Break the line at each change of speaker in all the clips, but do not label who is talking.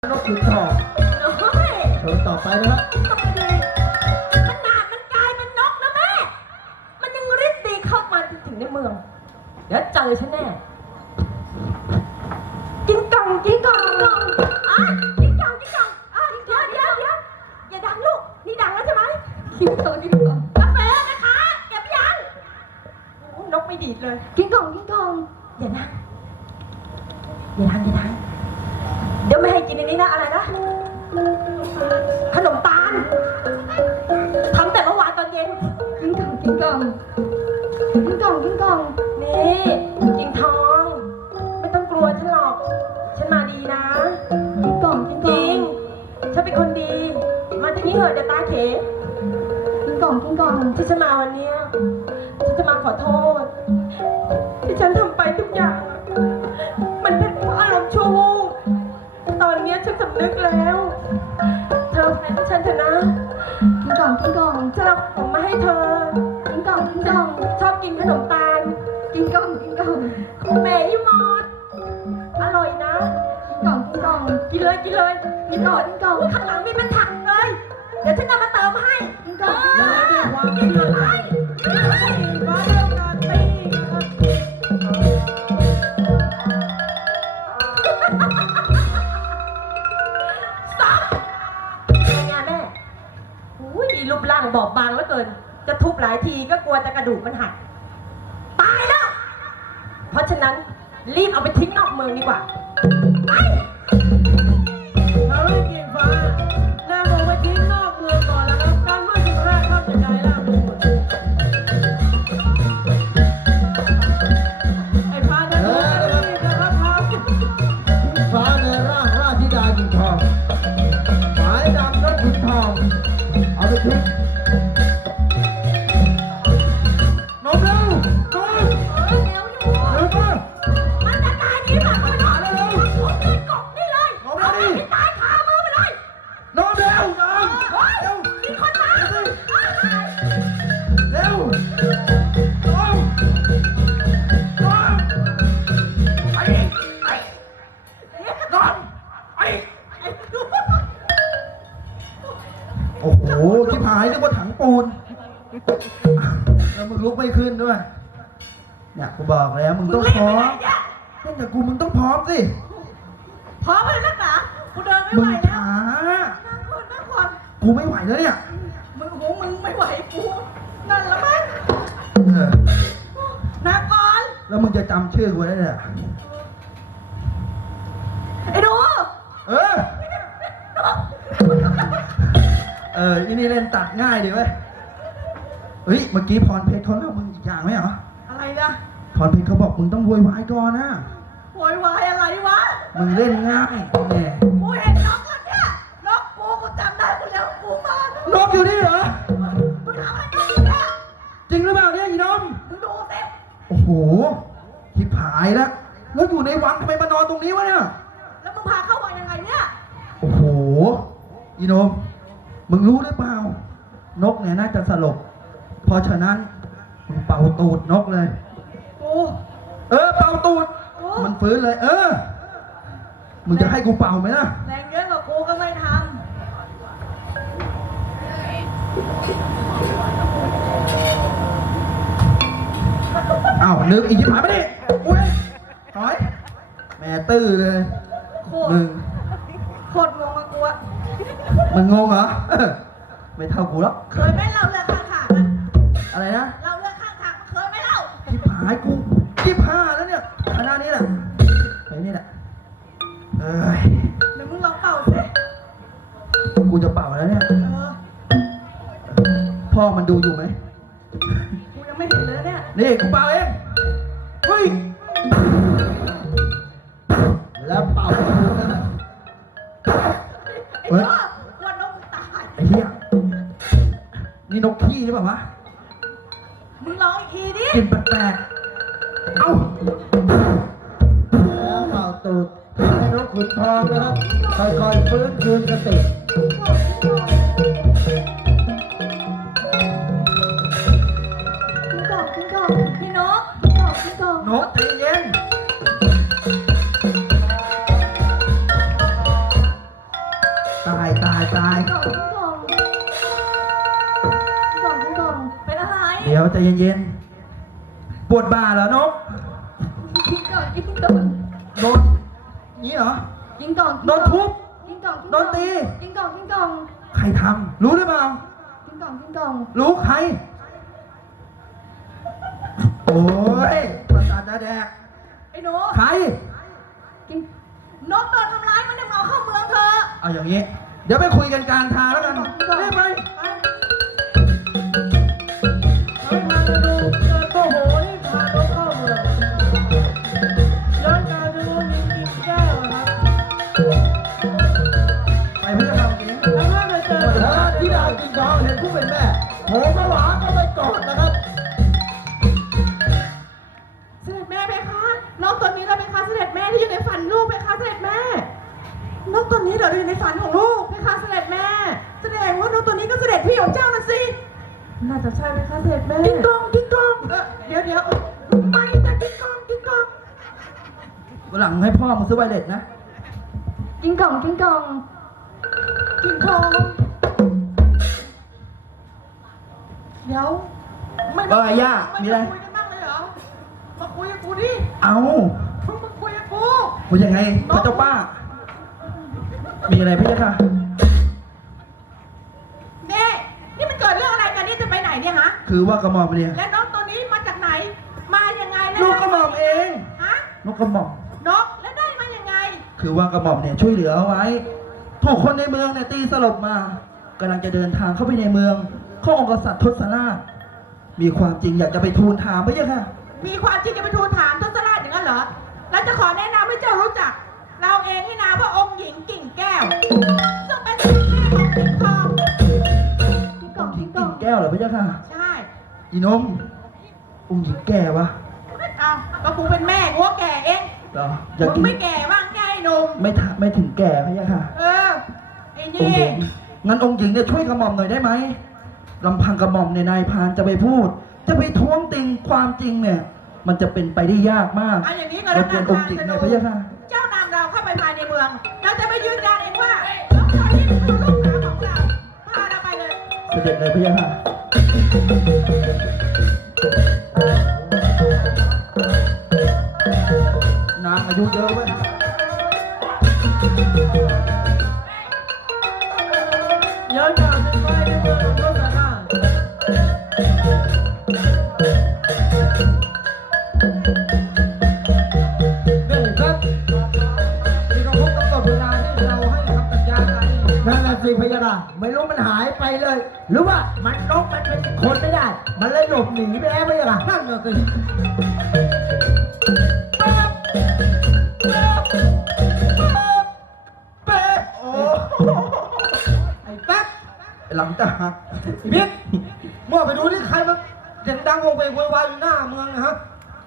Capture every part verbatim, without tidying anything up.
นกขุนทองเชิญต่อไปนะครับ
ขนาดมันกลายเป็นนกนะแม่มันยังริดดีเข้ามาถึงในเมืองเดี๋ยวเจอฉันแน่กินกล่องกินกล่องกินกล่องอ่ะกินกล่องกินกล่องอ่ะเดี๋ยวเดี๋ยวเดี๋ยวอย่าดังลูกนี่ดังแล้วใช่ไหมกินกล่องกินกล่องกาแฟนะคะเก็บยังนกไม่ดีดเลยกินกล่องกินกล่องอย่าดังอย่าดังอย่าดังเดี๋ยวไม่ให้กินในนี้นะอะไรนะขนมตาลทำแต่เมื่อวานตอนเย็นกินกล่องกินกล่องกินกล่องกินกล่องนี่กินทองไม่ต้องกลัวฉันหรอกฉันมาดีนะกินกล่องกินจริงฉันเป็นคนดีมาที่นี่เหอะเดี๋ยวตาเขกินกล่องกินกล่องที่ฉันมาวันนี้ฉันจะมาขอโทษที่ฉันทำไปทุกอย่างมันเป็นเพราะอารมณ์ชั่ววูบตอนนี้ฉันสำนึกแล้วเธอแพ้ฉันเถอะนะกินกล่องกินกล่องฉันเอาของมาให้เธอกินกล่องกินกล่องชอบกินขนมตาลกินกล่องกินกล่องของแม่ยี่มอดอร่อยนะกินกล่องกินกล่องกินเลยกินเลยกินกล่องกินกล่องข้างหลังมีเป็นถังเลยเดี๋ยวฉันนำมาเติมให้กินกล่องกินอะไรมาเร็วกันตีรูปร่างบอบบางเหลือเกินจะทุบหลายทีก็กลัวจะกระดูกมันหักตายแล้วเพราะฉะนั้นรีบเอาไปทิ้งนอกเมืองดีกว่าไป
เราไม่กินฟ้าน่าบอกว่าทิ้งนอกเมืองก่อนแล้วครับการเมื่อสิบห้าเข้าใจแล้วไอ้พาเดินรีบนะครับพาฟ้าในร่างราชธิดากิ่งทองหมายดำนกขุนทองเอาไปทิ้งนมเร็วนมเร็วอยู่เร็วป่ะ
มันจะตายดีแบบมันหาเลยผมเดินกบนี่เลย
นมเร็วดิ
ตายคามือไปเลย
นมเร็วนมเร็ว
มีคนมา
เร็วนมนมไปไปนมไปโอ้โหที่ผายนึกว่าถังปูนแล้วมึงลุกไม่ขึ้นด้วยเนี่ยกูบอกแล้วมึงต้องพร้อมเล่นกับกูมึงต้องพร้อมสิ
พร้อมเลยนักหนากูเดินไม่
มึ
ไหว
ง
แล้ว
ช้า
นั่งคนนั่งคน
กูไม่ไหวแล้วเนี่ย
มึงหูมึงไม่ไหวกูนั่นละมั้ง
เออ
นาก่อน
แล้วมึงจะจำชื่อกูได้เนี่ย
ไอ้ดู
เออเอออีนี่เล่นตัดง่ายดีเว้ยเฮ้ยเมื่อกี้พรเพชรเขาเล่ามึงอีกอย่างไหมเหรอ
อะไรนะ
พรเพชรเขาบอกมึงต้องโวยวายก่อนนะ
โวยวายอะไรวะ
มึงเล่นง่ายแน่
กูเห็นนกแล้วเนี่ยนกกูกูจำได้กูแล้วกูมาน
กอยู่นี่เหรอ
มึงทำอะไรนกอยู่เนี่ย
จริงหรือเปล่าเนี่ยอีน้อง
มึงดูสิ
โอ้โหทิพายแล้วแล้วอยู่ในวังทำไมมานอนตรงนี้วะเนี่ย
แล้วมึงพาเข้าวังยังไงเนี่ย
โอ้โหอีโนมมึงรู้หรือเปล่านกเนี่ยน่าจะสลบเพราะฉะนั้นมึงเป่าตูดนกเลย
โอ้
เออเป่าตูดมันฟื้นเลยเออมึงจะให้กูเป่าไหมล่ะ
แรงเยอะกว่ากูก็ไม่ท
ำอ้าวนึกอีกทีผ่านไปดิอุ้ยถอยแม่ตื้อเลยมึง
โคตรงงกับกูอะ
มึงงงเหรอไม่เท่ากูหรอก
เคยไหมเราเลือกข้างทางอะ
อะไรนะ
เราเลือกข้างทางเคยไหมเรา
ที่ผายกูที่ผ้าแล้วเนี่ยขนาดนี้แหละไปนี่แหละเอ้ย
เดี๋ยวมึงลองเป่าสิ
กูจะเป่าแล้วเนี่ยพ่อมันดูอยู่ไหม
กูยังไม่เห็นเลยเนี่ย
นี่กูเป่าเองเฮ้ยแล้วเป่ากูแล้วนะ
เฮ้ยว่านกตาย
ไอ้เหี้ยนี่นกขี้ใช่ป่าววะ
มึงลองอีกทีดิ
กินแปลกๆเอ้าแล้วเป่าตูดให้นกขุนทองนะครับค่อยๆฟื้นคืนสติ
กินกอกกินกอกพี่นกกินกอกกินกอก
นกใจเย็นตายตายตาย
กล่องกล่องกล่องกล่องเป็นอะไร
เดี๋ยวใจเย็นๆปวดบ่าเหรอนก
กินกล่องกินกล่อง
โดนนี้เหรอ
กินกล่อง
โดนทุบ
กินกล่อง
โดนตี
กินกล่องกินกล่อง
ใครทำรู้หรือเปล่า
กินกล่องกินกล่อง
รู้ใคร โอ้ยประสาทตาแดก
ไอ้หนู
ใคร
กินนกโดนทำร้ายมันดึงเอาเข้าเมืองเธอ
เอาอย่างนี้ เดี๋ยวไปคุยกันกลางทางแล้วกันรีบไป
เอาพาไปดูเกิดโมโหนี่พาเขาเข้าเมืองย้อนกลับไปดูลิงกินแก้วครับ
ไปเพื่อเราเอง
แล้วก็ไปเจอ
เออที่ดาวกินกองเห็นผู้เป็นแม่โผล่มาหวาก็ไปกอดนะครับ
เสด็จแม่เพคะนกตัวนี้เราเพคะเสด็จแม่ที่อยู่ในฝันลูกเพคะเสด็จแม่นกตัวนี้เหรออยู่ในฝันของลูกเพคะเสด็จแม่ แสดงว่านกตัวนี้ก็เสด็จพี่ของเจ้าน่ะสิน่าจะใช่เพคะเสด็จแม่กินกองกินกองเออเดี๋ยวเดี๋ยวไม่จะกินกองกินกอง
วันหลังให้พ่อมาซื้อไวเลสนะ
กินกล่องกินกล่องกินทองเดี๋ยวไม่
เออย่ามีอะไร
คุยกันบ้างเลยเหรอมาคุยกับกูดิ
เอา
เพิ่งมาคุยกับกู
คุยยังไงพระเจ้าป้า มีอะไรพี่ค่ะ
เน่นี่มันเกิดเรื่องอะไรกันนี่จะไปไหนเนี่ยฮะ
คือว่ากระหม่อมเนี่ย
และน้องตัวนี้มาจากไหน มายังไงแล้ว
ลูกกระหม่อมเอง
ฮะ
ลูกกระหม่อม
นกแล้วได้มายังไง
คือว่ากระหม่อมเนี่ยช่วยเหลือเอาไว้ ถูกคนในเมืองเนี่ยตีสลบมากำลังจะเดินทางเข้าไปในเมืองข้าองค์กษัตริย์ทศราชมีความจริงอยากจะไปทูลถามพระเจ้าค่ะ
มีความจริงจะไปทูลถามทศราชอย่างนั้นเหรอแล้วจะขอแนะนำให้เจ้ารู้จัก เราเองให้นามว่าองค์หญิงกิ่งแก้วซึ่งเป็นแม่ของกิ่งทองกิ่งกล่อง
หญิ
กิ่
ง
งกล่อง
กิ่งแก้วเหรอพระเจ้าค่ะ
ใช่
อีนมองค์หญิงแก่วะ
อ้าวก็กูเป็นแม่กูก็แก่เอง
เหรออยาก
มึ
กิ
ง
น
ไม่แก่บ้างไงหนุ่ม
ไม่ถไม่ถึงแก่พระเจ้าค่ะ
เออไอ้
อง
นี่
ค์หญิงงั้นองค์หญิงเนี่ยช่วยกระหม่อมหน่อยได้ไหมลำพังกระหม่อมในยนายพรานจะไปพูด จะไปท้วงติงความจริงเนี่ย มันจะเป็นไปได้ยากมาก
เอาอย่างนี้ก็แล้ว
รบก
กั
วน นองค์หญิงหน่อยพระเจ้าค่ะ
เจ้านำเราเข้าไปภายในเมือง เราจะไปยืนยันเองว่าน้องคนนี้คือลูกสาวของเราพาเราไปเลย
เสด็จเลยพระเจ้าค่ะนางอายุเยอะเว้ย
ย้อนกลับไปในเมืองของโลกา
นี่ครับนี่ก็ครบกำหนดเวลาที่เราให้ทำสัญญากันนั่นแหละสิพยาดาไม่รู้มันหายไปเลย หรือว่ามันนกมันเป็นคนไม่ได้ มันเลยหลบหนีไปแล้วพยาดานั่นก็สิแป๊บโอ้ไอ้แป๊บ
หลังจาก
เบียดเมื่อไปดูนี่ใครมันเสียงดังโวงเวงโวยวายอยู่หน้าเมืองนะฮะ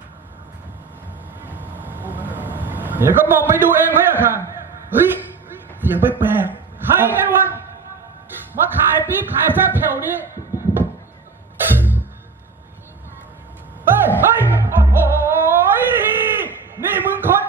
เดี๋ยวก็มองไปดูเองเพื่อนค่ะ
เฮ้ย เสียงแปลก
ใครกันวะ มาขายปี๊บขายแฟบแถวนี้
เฮ้ย
เฮ้ย โอ้โหยนี่มึงคน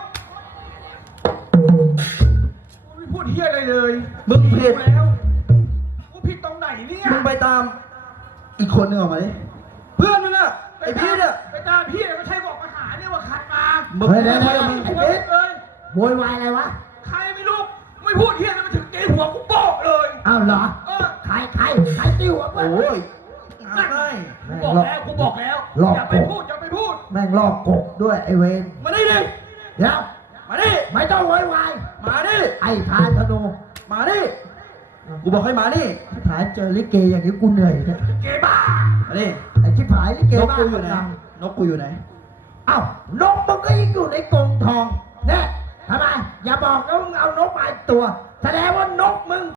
กูไม่พูดเฮียอะไรเลย
มึงผิด
กูแล้ว กูผิดตรงไหนเนี่ย
มึงไปตาม อีกคนหนึ่งออกมาดิเพื่อนมึงอะไอพี่เนี่ย
ไปตามพี่เนี่ยไม่ใช่บอกมาหาเนี่ยว่าขัดมา
มึง
เฮ้ย
ไม่
เดี๋ยว
ได้
เดี๋ยว
มึง
ไอ้
ไอ้
เบ็
เบ็
ด
ดเลย
โวยวายอะไรวะ
ใครไม่รู้ ไม่พูดเฮียแล้วมันถึงตีหัวกูโป๊ะเลย
อ้าวเหรอ
เออ
ใครใครใครติ้วอ่ะเพื่อน
โอ้ยงานได้
กูบอกแล้วกูบอกแล้ว
หลอก
อย่าไปพูดอย่าไปพูด
แม่งลอกกกด้วยไอ้เวน
มาดิดิ
เดี๋ยว
มาดิ
ไม่ต้องโวยวาย
มาดิ
ไอ้ทานธนู
มาดิ กูบอกให้มาดิ
ชิบหายเจอลิเกอย่างนี้กูเหนื่อยเนี่ย
เกบ้า
มาดิ
ไอ้ชิบหายลิเก
นก
บ้า
กูอยู่ไหน
กำลัง
นกกูอยู่ไหน
เอ้านกมันก็ยังอยู่ในกรงทองเนี่ยทำไม อย่าบอกนะมึงเอานกมาอีกตัว แสดงว่านกมึง